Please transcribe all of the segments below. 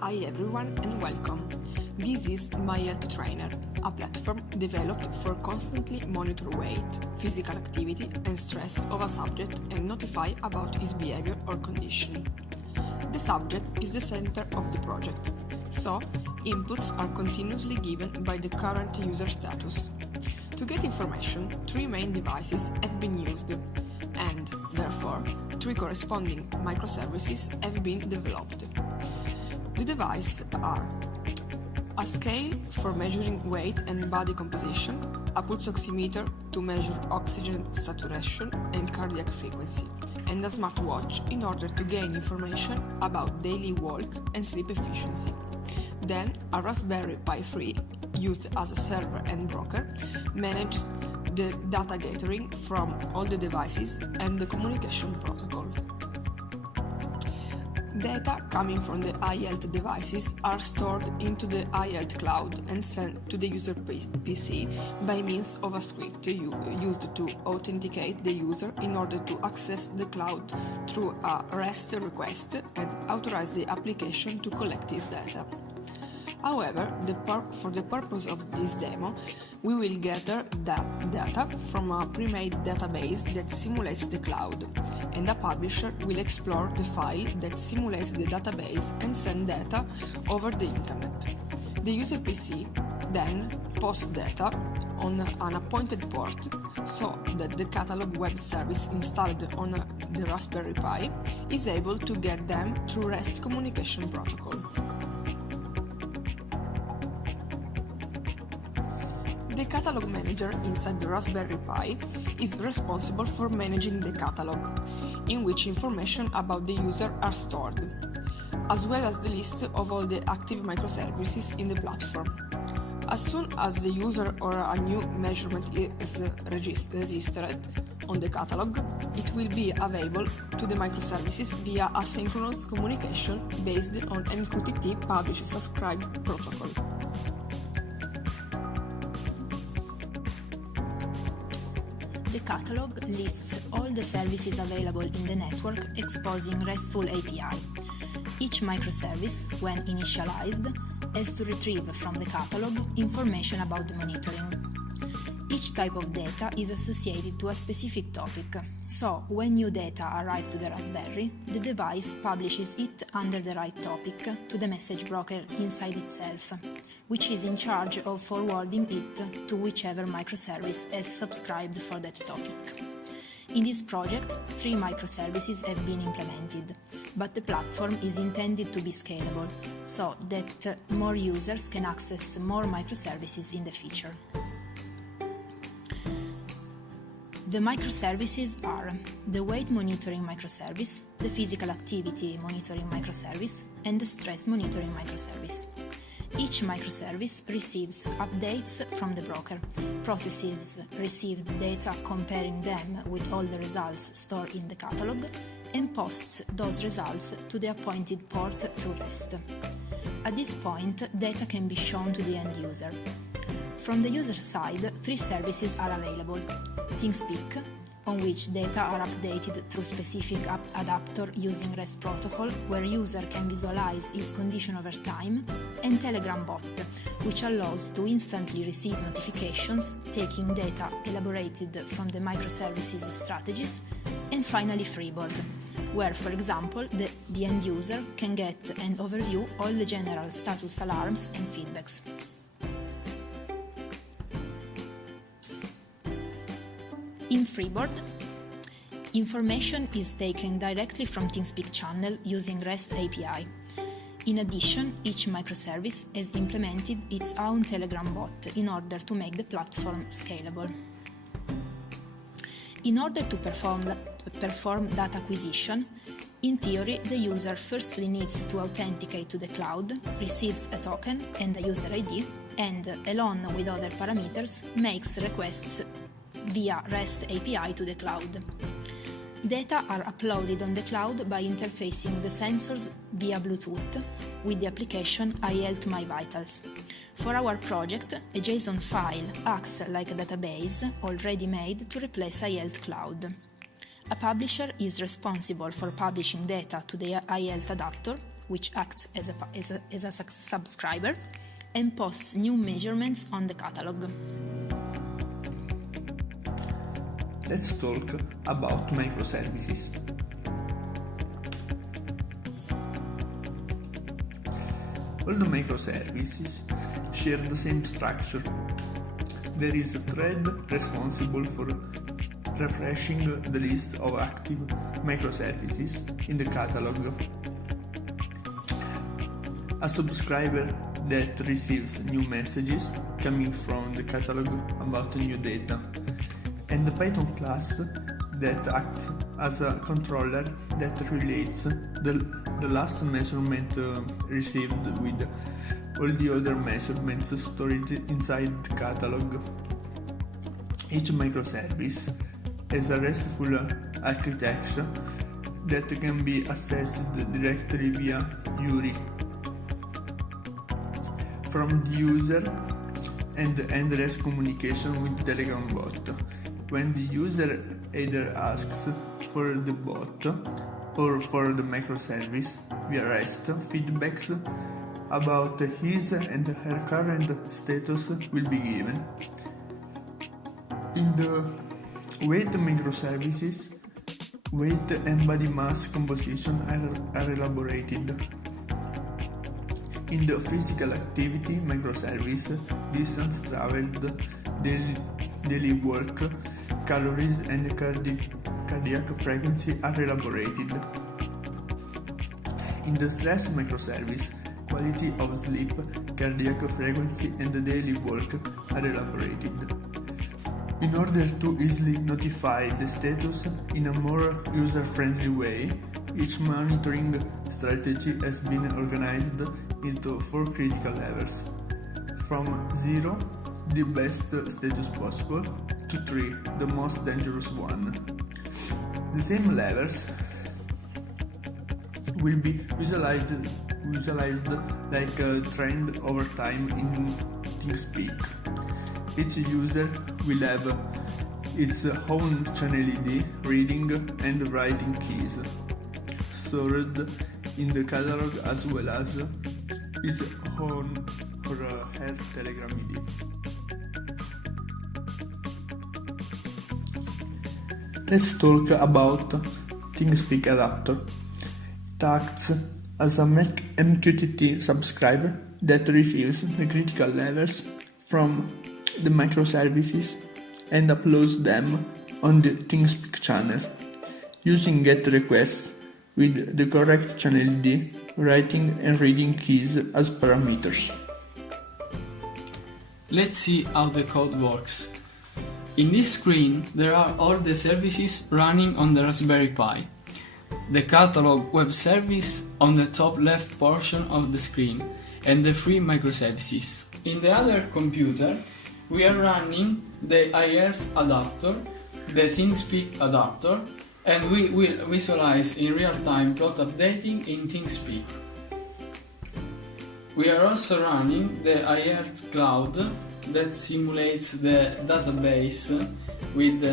Hi everyone and welcome. This is My Health Trainer, a platform developed for constantly monitor weight, physical activity and stress of a subject and notify about his behavior or condition. The subject is the center of the project, so inputs are continuously given by the current user status. To get information, 3 main devices have been used, and, therefore, 3 corresponding microservices have been developed. The devices are a scale for measuring weight and body composition, a pulse oximeter to measure oxygen saturation and cardiac frequency, and a smartwatch in order to gain information about daily walk and sleep efficiency. Then, a Raspberry Pi 3, used as a server and broker, manages the data gathering from all the devices and the communication protocol. Data coming from the iHealth devices are stored into the iHealth cloud and sent to the user PC by means of a script used to authenticate the user in order to access the cloud through a REST request and authorize the application to collect this data. However, for the purpose of this demo, we will gather that data from a pre-made database that simulates the cloud, and a publisher will explore the file that simulates the database and send data over the internet. The user PC then posts data on an appointed port so that the catalog web service installed on the Raspberry Pi is able to get them through REST communication protocol. The catalog manager inside the Raspberry Pi is responsible for managing the catalog, in which information about the user are stored, as well as the list of all the active microservices in the platform. As soon as the user or a new measurement is registered on the catalog, it will be available to the microservices via asynchronous communication based on MQTT publish-subscribe protocol. The catalog lists all the services available in the network exposing RESTful API. Each microservice, when initialized, has to retrieve from the catalog information about the monitoring. Each type of data is associated to a specific topic, so when new data arrive to the Raspberry, the device publishes it under the right topic to the message broker inside itself, which is in charge of forwarding it to whichever microservice has subscribed for that topic. In this project, 3 microservices have been implemented, but the platform is intended to be scalable, so that more users can access more microservices in the future. The microservices are the weight monitoring microservice, the physical activity monitoring microservice, and the stress monitoring microservice. Each microservice receives updates from the broker, processes received data comparing them with all the results stored in the catalog, and posts those results to the appointed port through REST. At this point, data can be shown to the end user. From the user side, 3 services are available: ThinkSpeak, on which data are updated through specific adapter using REST protocol, where user can visualize his condition over time, and Telegram bot, which allows to instantly receive notifications, taking data elaborated from the microservices strategies, and finally Freeboard, where, for example, the end user can get and overview all the general status alarms and feedbacks. In Freeboard, information is taken directly from ThinkSpeak channel using REST API. In addition, each microservice has implemented its own Telegram bot in order to make the platform scalable. In order to perform data acquisition, in theory, the user firstly needs to authenticate to the cloud, receives a token and a user ID, and, along with other parameters, makes requests via REST API to the cloud. Data are uploaded on the cloud by interfacing the sensors via Bluetooth with the application iHealth My Vitals. For our project, a JSON file acts like a database already made to replace iHealth Cloud. A publisher is responsible for publishing data to the iHealth adapter, which acts as a subscriber and posts new measurements on the catalog. Let's talk about microservices. All the microservices share the same structure. There is a thread responsible for refreshing the list of active microservices in the catalog. A subscriber that receives new messages coming from the catalog about new data, and the Python class that acts as a controller that relates the last measurement received with all the other measurements stored inside the catalog. Each microservice has a RESTful architecture that can be accessed directly via URI from the user and endless communication with Telegram bot. When the user either asks for the bot or for the microservice via REST, feedbacks about his and her current status will be given. In the weight microservices, weight and body mass composition are elaborated. In the physical activity microservice, distance traveled, daily work, calories and cardiac frequency are elaborated. In the stress microservice, quality of sleep, cardiac frequency and daily work are elaborated. In order to easily notify the status in a more user-friendly way, each monitoring strategy has been organized into 4 critical levels. From 0, the best status possible, to 3, the most dangerous one. The same levels will be visualized like a trend over time in TeamSpeak. Each user will have its own channel ID, reading and writing keys stored in the catalog, as well as its own or her Telegram ID. Let's talk about TeamSpeak adapter. It acts as a MQTT subscriber that receives the critical levels from the microservices and uploads them on the TeamSpeak channel using GET requests with the correct channel ID, writing and reading keys as parameters. Let's see how the code works. In this screen there are all the services running on the Raspberry Pi. The catalog web service on the top left portion of the screen and the free microservices. In the other computer we are running the IF adapter, the TeamSpeak adapter, and we will visualize in real time plot updating in TeamSpeak. We are also running the IF cloud that simulates the database with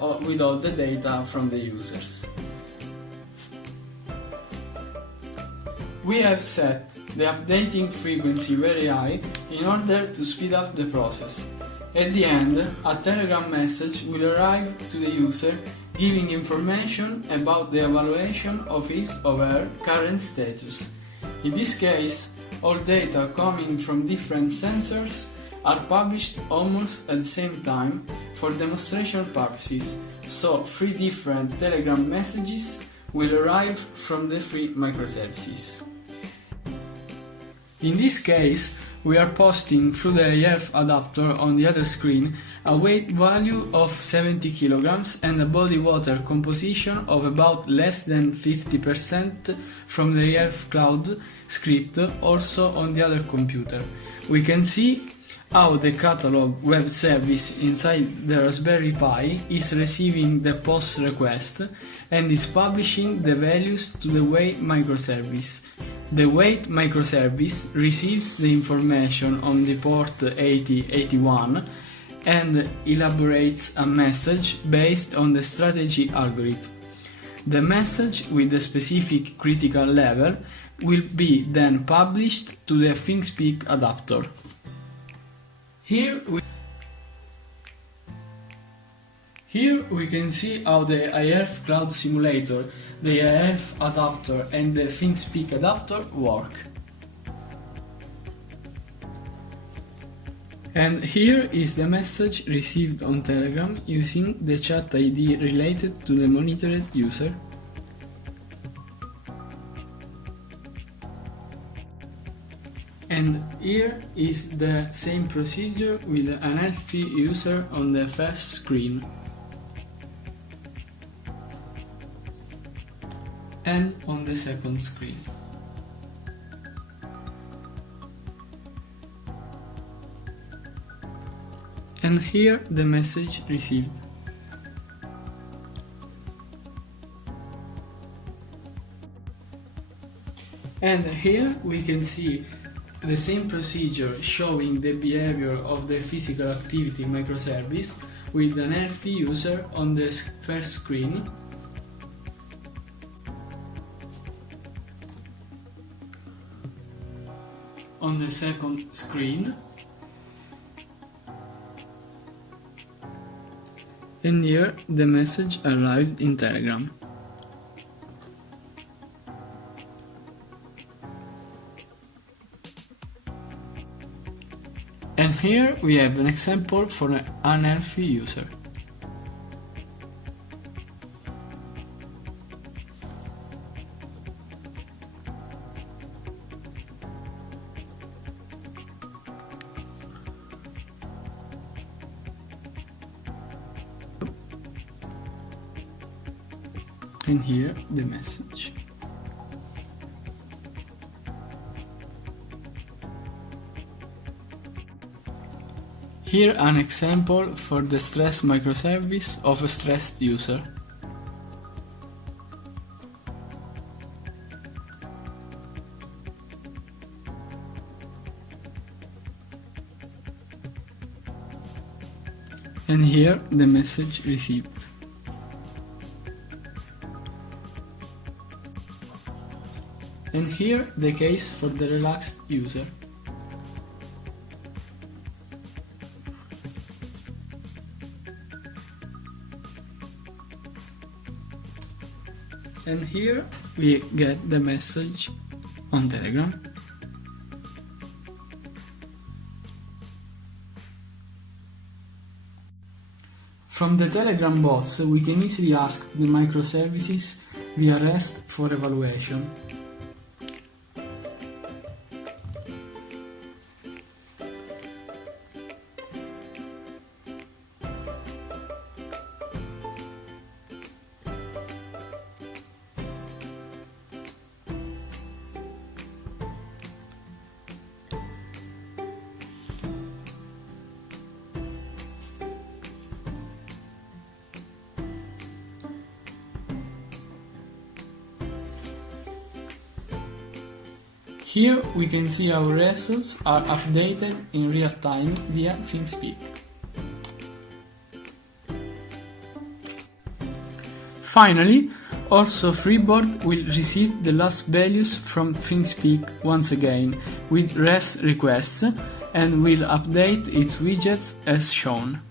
all the data from the users. We have set the updating frequency very high in order to speed up the process. At the end, a Telegram message will arrive to the user giving information about the evaluation of his or her current status. In this case, all data coming from different sensors are published almost at the same time for demonstration purposes, so 3 different Telegram messages will arrive from the free microservices. In this case, we are posting through the IF adapter on the other screen a weight value of 70 kilograms and a body water composition of about less than 50% from the IF cloud script also on the other computer. We can see how the catalog web service inside the Raspberry Pi is receiving the post request and is publishing the values to the weight microservice. The weight microservice receives the information on the port 8081 and elaborates a message based on the strategy algorithm. The message with the specific critical level will be then published to the ThinkSpeak adapter. Here we can see how the iHealth Cloud Simulator, the iHealth adapter and the ThinkSpeak adapter work. And here is the message received on Telegram using the chat ID related to the monitored user. And here is the same procedure with an healthy user on the first screen. And on the second screen. And here the message received. And here we can see the same procedure showing the behavior of the physical activity microservice with an healthy user on the first screen, on the second screen, and here the message arrived in Telegram. And here we have an example for an unhealthy user. And here the message. Here an example for the stress microservice of a stressed user. And here the message received. And here the case for the relaxed user. And here we get the message on Telegram. From the Telegram bots we can easily ask the microservices via REST for evaluation. Here we can see our results are updated in real time via ThinkSpeak. Finally, also Freeboard will receive the last values from ThinkSpeak once again with REST requests and will update its widgets as shown.